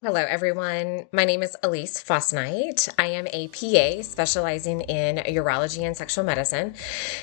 Hello, everyone. My name is Elise Fosnight. I am a PA specializing in urology and sexual medicine,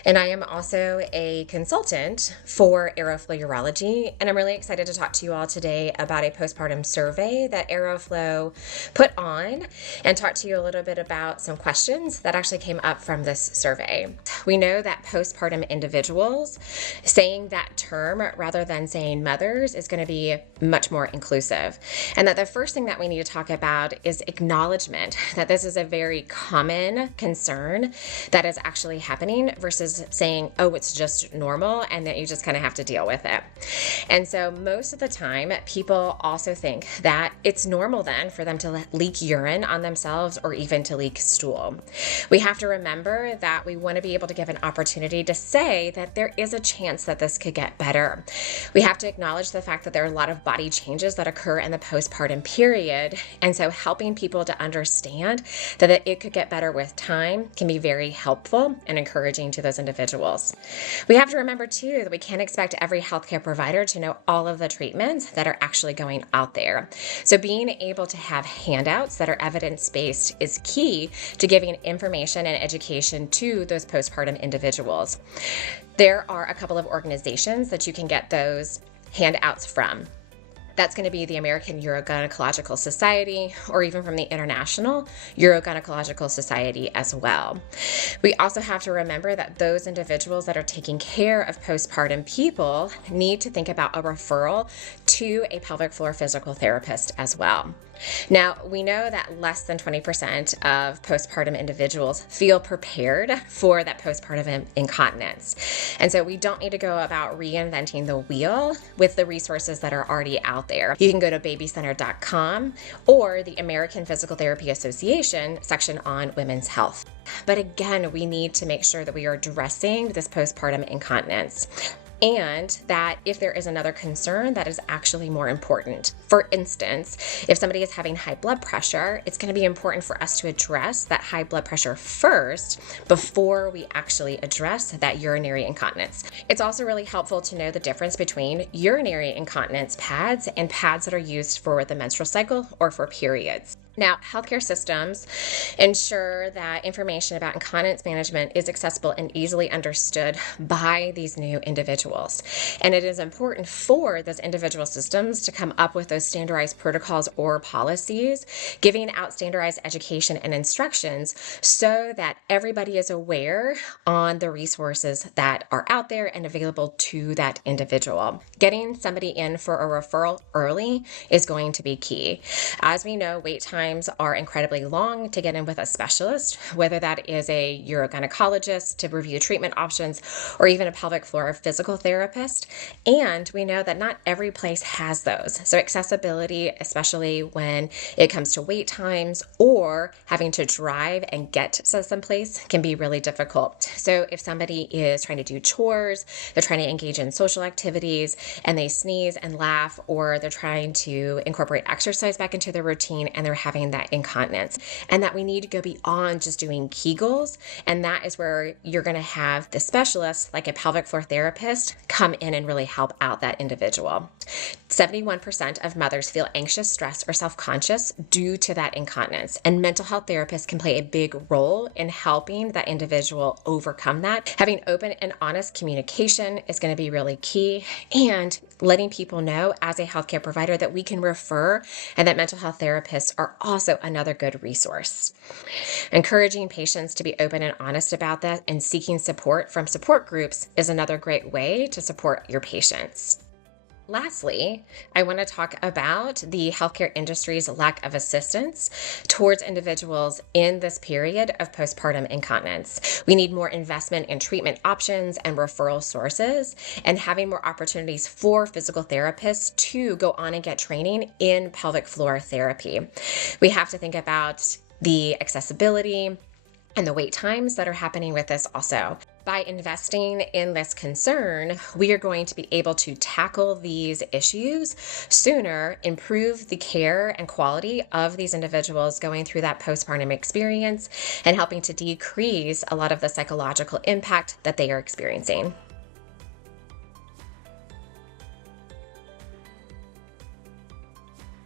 and I am also a consultant for Aeroflow Urology. And I'm really excited to talk to you all today about a postpartum survey that Aeroflow put on and talk to you a little bit about some questions that actually came up from this survey. We know that postpartum individuals, saying that term rather than saying mothers, is going to be much more inclusive, and that the first thing that we need to talk about is acknowledgement that this is a very common concern that is actually happening versus saying, oh, it's just normal and that you just kind of have to deal with it. And so most of the time, people also think that it's normal then for them to leak urine on themselves or even to leak stool. We have to remember that we want to be able to give an opportunity to say that there is a chance that this could get better. We have to acknowledge the fact that there are a lot of body changes that occur in the postpartum period. And so helping people to understand that it could get better with time can be very helpful and encouraging to those individuals. We have to remember too that we can't expect every healthcare provider to know all of the treatments that are actually going out there. So being able to have handouts that are evidence-based is key to giving information and education to those postpartum individuals. There are a couple of organizations that you can get those handouts from. That's going to be the American Urogynecological Society, or even from the International Urogynecological Society as well. We also have to remember that those individuals that are taking care of postpartum people need to think about a referral to a pelvic floor physical therapist as well. Now, we know that less than 20% of postpartum individuals feel prepared for that postpartum incontinence. And so we don't need to go about reinventing the wheel with the resources that are already out there. You can go to babycenter.com or the American Physical Therapy Association section on women's health. But again, we need to make sure that we are addressing this postpartum incontinence, and that if there is another concern that is actually more important. For instance, if somebody is having high blood pressure, it's going to be important for us to address that high blood pressure first before we actually address that urinary incontinence. It's also really helpful to know the difference between urinary incontinence pads and pads that are used for the menstrual cycle or for periods. Now, healthcare systems ensure that information about incontinence management is accessible and easily understood by these new individuals. And it is important for those individual systems to come up with those standardized protocols or policies, giving out standardized education and instructions so that everybody is aware on the resources that are out there and available to that individual. Getting somebody in for a referral early is going to be key. As we know, wait times are incredibly long to get in with a specialist, whether that is a urogynecologist to review treatment options or even a pelvic floor physical therapist. And we know that not every place has those. So accessibility, especially when it comes to wait times or having to drive and get to someplace, can be really difficult. So if somebody is trying to do chores, they're trying to engage in social activities, and they sneeze and laugh, or they're trying to incorporate exercise back into their routine and they're having that incontinence, and that we need to go beyond just doing Kegels. And that is where you're going to have the specialist, like a pelvic floor therapist, come in and really help out that individual. 71% of mothers feel anxious, stressed, or self-conscious due to that incontinence. And mental health therapists can play a big role in helping that individual overcome that. Having open and honest communication is going to be really key, and letting people know as a healthcare provider that we can refer and that mental health therapists are also another good resource. Encouraging patients to be open and honest about that and seeking support from support groups is another great way to support your patients. Lastly, I want to talk about the healthcare industry's lack of assistance towards individuals in this period of postpartum incontinence. We need more investment in treatment options and referral sources, and having more opportunities for physical therapists to go on and get training in pelvic floor therapy. We have to think about the accessibility and the wait times that are happening with this also. By investing in this concern, we are going to be able to tackle these issues sooner, improve the care and quality of these individuals going through that postpartum experience, and helping to decrease a lot of the psychological impact that they are experiencing.